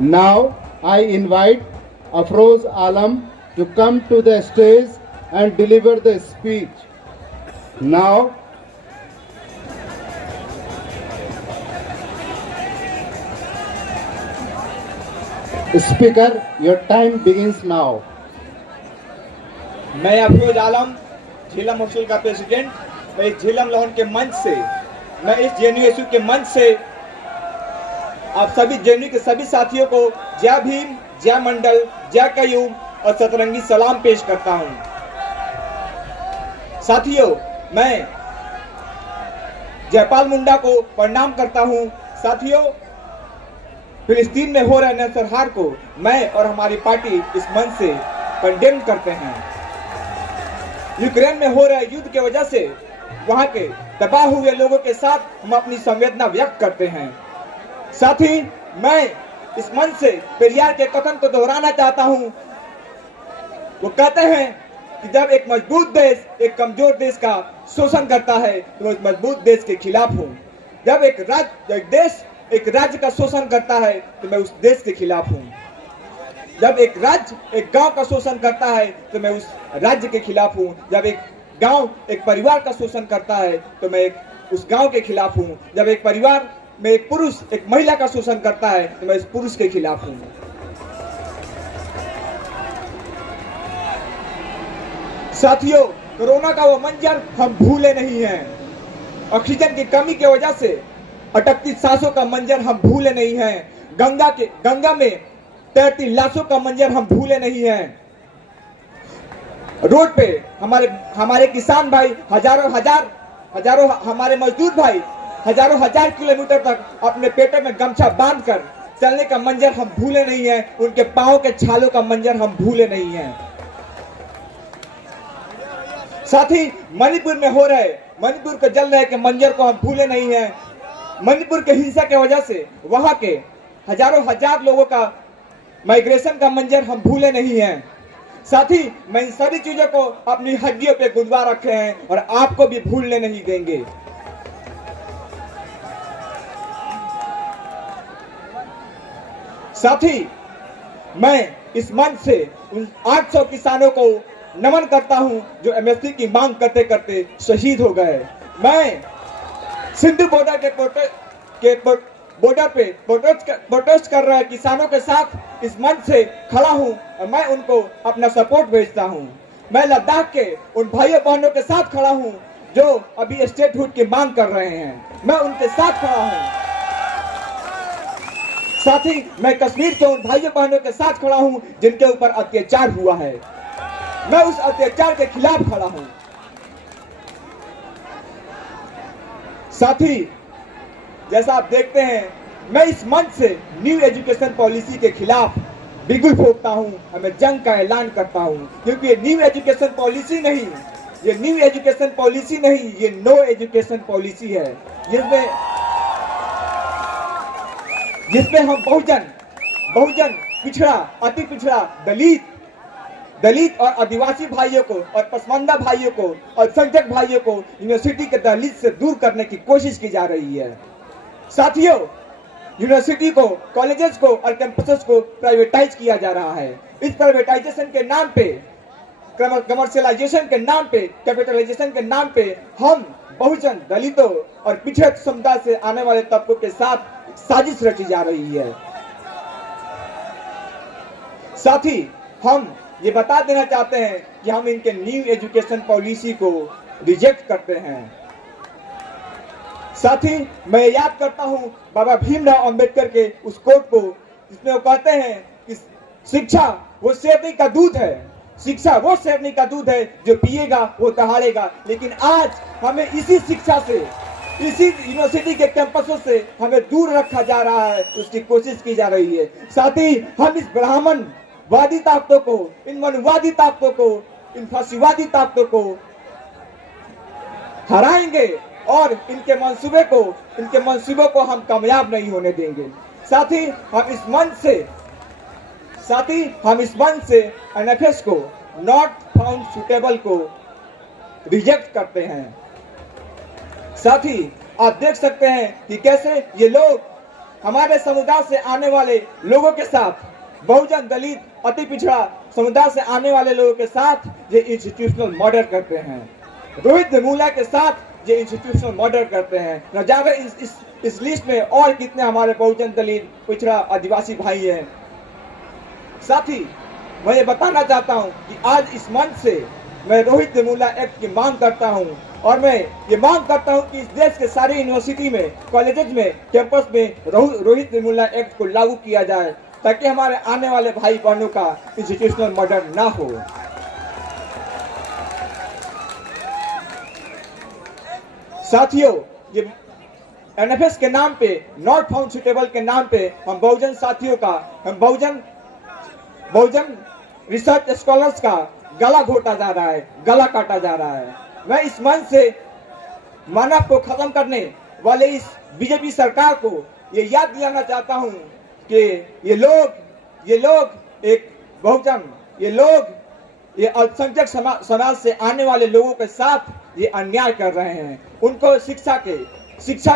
Now I invite Afroz Alam to come to the stage and deliver the speech. Now, Speaker, your time begins now. मैं अफरोज आलम, Jhelum hostel का president, मैं इस झेलम लोहन के मंच से, मैं इस जेएनयू के मंच से आप सभी जेएनयू के सभी साथियों को जय भीम, जय मंडल, जय कयूम और सतरंगी सलाम पेश करता हूं। साथियों, मैं जयपाल मुंडा को प्रणाम करता हूं। साथियों, फिलिस्तीन में हो रहे नरसंहार को मैं और हमारी पार्टी इस मंच से कंडेम करते हैं। यूक्रेन में हो रहे युद्ध की वजह से वहां के तबाह हुए लोगों के साथ हम अपनी संवेदना व्यक्त करते हैं। साथ ही मैं इस मंच से पेरियार के कथन को दोहराना चाहता हूं। वो कहते हैं कि जब एक मजबूत देश एक कमजोर देश का शोषण करता है तो मैं उस मजबूत देश के खिलाफ हूं। जब एक देश एक राज्य का शोषण करता है तो मैं उस देश के खिलाफ हूं। जब एक राज्य एक गांव का शोषण करता है तो मैं उस राज्य के खिलाफ हूं। जब एक गांव एक परिवार का शोषण करता है तो मैं उस गांव के खिलाफ हूं। जब एक परिवार में एक पुरुष एक महिला का शोषण करता है तो मैं इस पुरुष के खिलाफ हूं। साथियों, कोरोना का वो मंजर हम भूले नहीं हैं। ऑक्सीजन की कमी की वजह से अटकती सांसों का मंजर हम भूले नहीं हैं। गंगा में तैरती लाशों का मंजर हम भूले नहीं हैं। रोड पे हमारे किसान भाई हजारों हमारे मजदूर भाई हजारों हजार किलोमीटर तक अपने पेटों में गमछा बांधकर चलने का मंजर हम भूले नहीं हैं। उनके पांव के छालों का मंजर हम भूले नहीं हैं। साथ ही मणिपुर में हो रहे मणिपुर के जल रहे के मंजर को हम भूले नहीं हैं। मणिपुर के हिंसा की वजह से वहां के हजारों हजार लोगों का माइग्रेशन का मंजर हम भूले नहीं हैं। साथ ही मैं इन सभी चीजों को अपनी हड्डियों पे गुदवा रखे हैं और आपको भी भूलने नहीं देंगे। साथ ही मैं इस मंच से उन 800 किसानों को नमन करता हूं जो एमएसपी की मांग करते करते शहीद हो गए। मैं सिंधु बॉर्डर पे प्रोटेस्ट कर रहे किसानों के साथ इस मंच से खड़ा हूं और मैं उनको अपना सपोर्ट भेजता हूं। मैं लद्दाख के उन भाइयों बहनों के साथ खड़ा हूं जो अभी स्टेटहुड की मांग कर रहे हैं। मैं उनके साथ खड़ा हूं। साथ ही मैं कश्मीर के उन भाइयों बहनों के साथ खड़ा हूं जिनके ऊपर अत्याचार हुआ है। मैं उस अत्याचार के खिलाफ खड़ा हूं। साथ ही जैसा आप देखते हैं, मैं इस मंच से न्यू एजुकेशन पॉलिसी के खिलाफ बिगुल फूंकता हूं और मैं जंग का ऐलान करता हूं, क्योंकि ये न्यू एजुकेशन पॉलिसी नहीं, ये न्यू एजुकेशन पॉलिसी नहीं, ये नो एजुकेशन पॉलिसी है, जिसमें हम बहुजन पिछड़ा, अति पिछड़ा, दलित और आदिवासी भाइयों को और पसमानदा भाइयों को और संरक्षक भाइयों को यूनिवर्सिटी के दहलीज से दूर करने की कोशिश की जा रही है। साथियों, यूनिवर्सिटी को, कॉलेजेस को और कैंपसेस को प्राइवेटाइज किया जा रहा है। इस प्राइवेटाइजेशन के नाम पे, कमर्शियलाइजेशन के नाम पे, कैपिटलाइजेशन के नाम पे हम बहुजन, दलितों और पिछड़े समुदाय से आने वाले तबकों के साथ साजिश रची जा रही है। साथ ही हम ये बता देना चाहते हैं कि हम इनके न्यू एजुकेशन पॉलिसी को रिजेक्ट करते हैं। साथ ही मैं याद करता हूं बाबा भीमराव अंबेडकर के उस कोट को, जिसमें वो कहते हैं कि शिक्षा वो शेरनी का दूध है, शिक्षा वो शेरनी का दूध है जो पिएगा वो दहाड़ेगा। लेकिन आज हमें इसी शिक्षा से, इसी यूनिवर्सिटी के कैंपसों से हमें दूर रखा जा रहा है, उसकी कोशिश की जा रही है। साथ ही हम इस ब्राह्मणवादी ताकतों को, इन मनुवादी ताकतों को, इन फांसीवादी ताकतों को हराएंगे और इनके मंसूबों को हम कामयाब नहीं होने देंगे। साथ ही हम इस मंच से एनएफएस को, नॉट फाउंड सुटेबल को रिजेक्ट करते हैं। साथ ही आप देख सकते हैं कि कैसे ये लोग हमारे समुदाय से आने वाले लोगों के साथ, बहुजन, दलित, अति पिछड़ा समुदाय से आने वाले लोगों के साथ ये इंस्टीट्यूशनल मर्डर करते हैं। रोहित वेमुला के साथ ये इंस्टीट्यूशनल मर्डर करते हैं। न जाने इस लिस्ट में और कितने हमारे बहुजन, दलित, पिछड़ा, आदिवासी भाई हैं। साथ ही मैं ये बताना चाहता हूँ कि आज इस मंच से मैं रोहित वेमुला एक्ट की मांग करता हूँ, और मैं ये मांग करता हूँ कि इस देश के सारे यूनिवर्सिटी में, कॉलेजेस में, कैंपस में रोहित वेमुला एक्ट को लागू किया जाए, ताकि हमारे आने वाले भाई बहनों का इंस्टीट्यूशनल मर्डर ना हो। साथियों, ये एनएफएस के नाम पे, नॉट फाउंड सुटेबल के नाम पे हम बहुजन साथियों का, हम बहुजन रिसर्च स्कॉलर्स का गला घोटा जा रहा है, गला काटा जा रहा है। मैं इस मंच से मानव को खत्म करने वाले इस बीजेपी सरकार को ये याद दिलाना चाहता हूँ कि ये लोग एक बहुजन, ये अल्पसंख्यक समाज से आने वाले लोगों के साथ ये अन्याय कर रहे हैं। उनको शिक्षा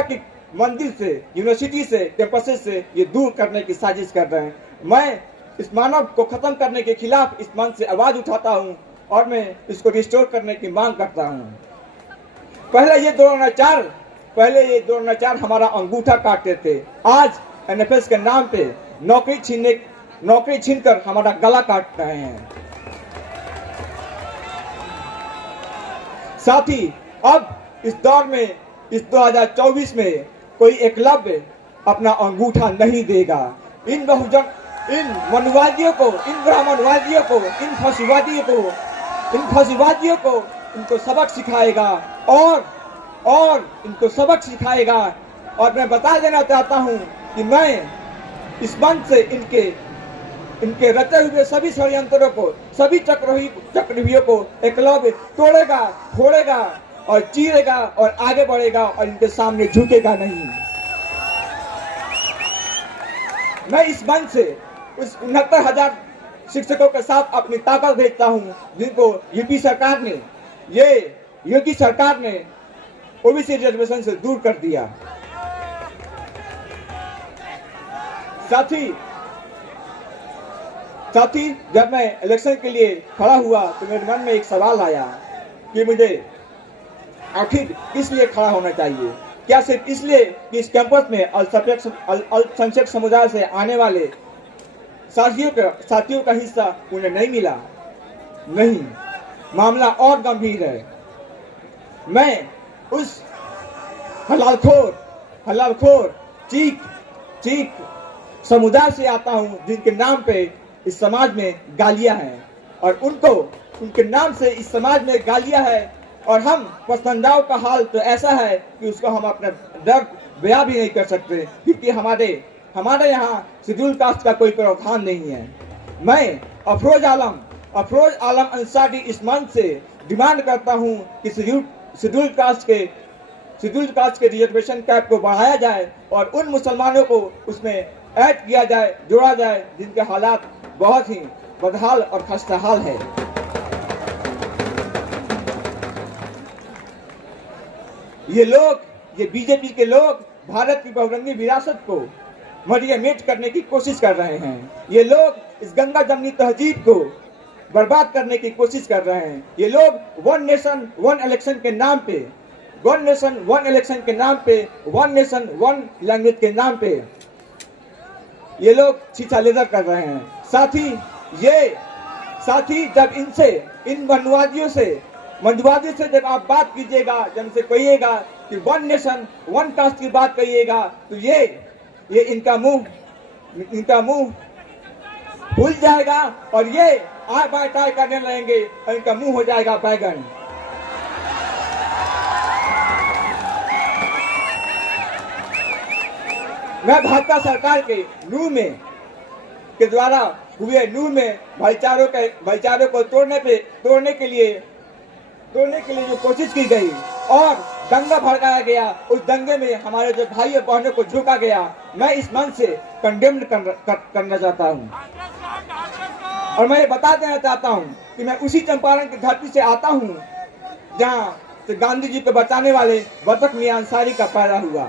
की मंदिर से, यूनिवर्सिटी से, कैंपसेस से ये दूर करने की साजिश कर रहे हैं। मैं इस मानव को खत्म करने के खिलाफ इस मंच से आवाज उठाता हूं और मैं इसको रिस्टोर करने की मांग करता हूं। पहले ये 2004 हमारा अंगूठा काटते थे, आज एनएफएस के नाम पे नौकरी छीनकर हमारा गला काट रहे हैं। साथ ही अब इस दौर में, इस 2024 में कोई एकलव्य अपना अंगूठा नहीं देगा। इन मनुवादियों को, इन ब्राह्मणवादियों को, इन फंसीवादियों को इनको सबक सिखाएगा और इनको सबक सिखाएगा। और मैं बता देना चाहता हूं कि मैं इस मंच से इनके रचे हुए सभी षड्यंत्रों को, सभी चक्रव्यूहों को एकलव्य तोड़ेगा, फोड़ेगा और चीरेगा और आगे बढ़ेगा और इनके सामने झुकेगा नहीं। मैं इस मंच से उस 69,000 शिक्षकों के साथ अपनी ताकत भेजता हूं, जिनको योगी सरकार ने ओबीसी रिजर्वेशन से दूर कर दिया। साथ ही जब मैं इलेक्शन के लिए खड़ा हुआ तो मेरे मन में एक सवाल आया कि मुझे आखिर किस लिए खड़ा होना चाहिए। क्या सिर्फ इसलिए कि इस कैंपस में अल्पसंख्यक समुदाय से आने वाले साथियों का हिस्सा उन्हें नहीं मिला? नहीं, मामला और गंभीर है। मैं उस हलालखोर चीख समुदाय से आता हूं जिनके नाम पे इस समाज में गालियां हैं, और उनके नाम से इस समाज में गालियां हैं, और हम पसंदाओं का हाल तो ऐसा है कि उसको हम अपना दर्द बयां भी नहीं कर सकते, क्योंकि हमारे यहाँ शेड्यूल कास्ट का कोई प्रावधान नहीं है। मैं अफरोज आलम अंसारी इस मंच से डिमांड करता हूँ कि शेड्यूल कास्ट के रिजर्वेशन कैप को बढ़ाया जाए और उन मुसलमानों को उसमें ऐड किया जाए, जोड़ा जाए, जिनके हालात बहुत ही बदहाल और खस्ताहाल है। ये बीजेपी के लोग भारत की बहुरंगी विरासत को मरियमेट करने की कोशिश कर रहे हैं। ये लोग इस गंगा जमनी तहजीब को बर्बाद करने की कोशिश कर रहे हैं। ये लोग वन नेशन वन इलेक्शन के नाम पे, वन नेशन वन इलेक्शन के नाम पे, वन नेशन वन लैंग्वेज के नाम पे ये लोग छीछालेदर कर रहे हैं। साथ ही जब इन मनुवादियों से जब आप बात कीजिएगा, जब से कहिएगा कि वन नेशन वन कास्ट की बात कहिएगा, तो ये इनका मुंह भूल जाएगा और ये आय बाय टाय करने लगेंगे और इनका मुंह हो जाएगा बैगन। मैं भाजपा सरकार के के द्वारा हुए नूह में भाईचारों को तोड़ने के लिए जो कोशिश की गई और दंगा भड़काया गया, उस दंगे में हमारे जो भाई और बहनों को झोंका गया, मैं इस मंच से कंडेम्ड करना चाहता हूं। और मैं ये बता देना चाहता हूं कि मैं उसी चंपारण की धरती से आता हूं जहां से गांधी जी को बचाने वाले बतख मियां अंसारी का पैदा हुआ।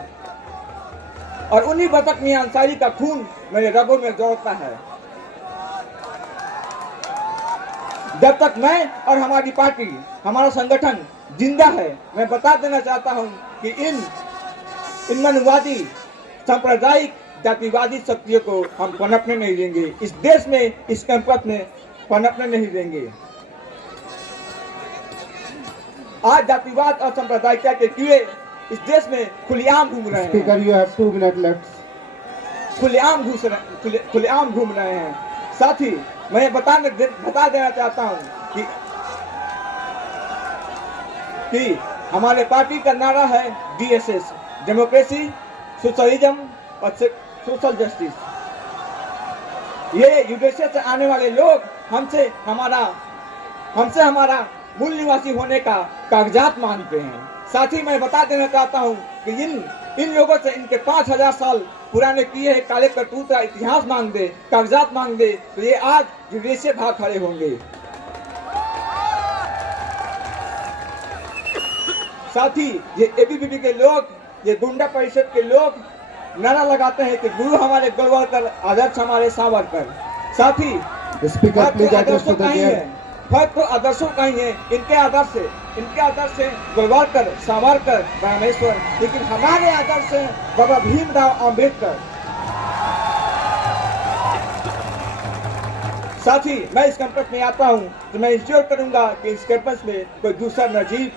और उन्हीं बतख मियां अंसारी का खून मेरे रगों में दौड़ता है। जब तक मैं और हमारी पार्टी, हमारा संगठन जिंदा है, मैं बता देना चाहता हूं कि इन मनुवादी, सांप्रदायिक, जातिवादी शक्तियों को हम पनपने नहीं देंगे। इस देश में, इस कैंपस में पनपने नहीं देंगे। आज जातिवाद और सांप्रदायिकता के कीड़े इस देश में खुलेआम घूम रहे Speaker, हैं। you have 2 minutes left. खुलेआम घूम रहे हैं। साथ ही मैं बता देना चाहता हूं कि हमारे पार्टी का नारा है DSS, डेमोक्रेसी, सोशलिज्म और सोशल जस्टिस। ये यूडेशिया से आने वाले लोग हमसे हमारा मूल निवासी होने का कागजात मांगते हैं। साथ ही मैं बता देना चाहता हूं कि इन लोगों से इनके 5000 साल पुराने किए हैं काले करतूत का इतिहास मांग दे, कागजात मांग दे, तो ये आज यूडेशिया भाग खड़े होंगे। साथ ही ये ABVP के लोग, ये गुंडा परिषद के लोग नारा लगाते हैं कि गुरु हमारे गोलवालकर, आदर्श हमारे सावरकर। साथ ही Speaker, please address to the chair. फर्क तो आदर्शों का ही है। इनके आदर्श है गोलवालकर, सावरकर, रामेश्वर, लेकिन हमारे आदर्श है बाबा भीमराव अंबेडकर। साथ ही मैं इस कैंपस में आता हूं तो मैं इंश्योर करूंगा कि इस कैंपस में कोई दूसरा नजीब,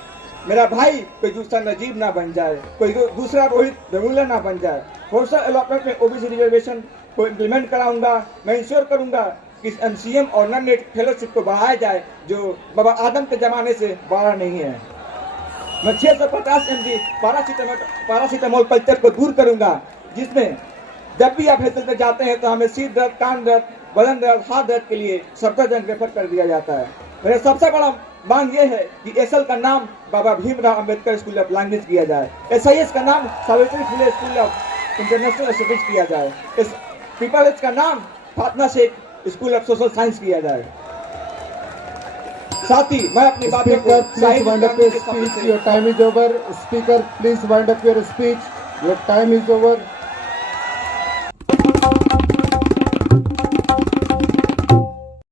मेरा भाई कोई दूसरा नजीब ना बन जाए, कोई दूसरा रोहित वेमुला ना बन जाए। फोर्सल अलॉटमेंट में OBC रिजर्वेशन को इम्प्लीमेंट कराऊंगा। मैं इंश्योर करूंगा कि इस MCM और नॉन नेट फेलोशिप को बढ़ाया जाए, जो बाबा आदम के जमाने से बढ़ा नहीं है। मैं 650 mg पैरासीटामोल कल्चर को दूर करूंगा, जिसमें जब भी आप हेल्थ सेंटर जाते हैं तो हमें सिर दर्द, कान दर्द, बदन दर्द, हाथ दर्द के लिए सफदरजंग रेफर कर दिया जाता है। मेरा सबसे बड़ा मांग ये है कि SL का नाम Baba Bhimrao Ambedkar school of language किया जाए, SIS का नाम Savitri Phule school of international studies किया जाए, PPLS का नाम Fatima Sheikh school of social science किया जाए। साथ ही मैं अपनी बातों को Speaker, please wind up your speech. Your time is over. Speaker, please wind up your speech. Your time is over.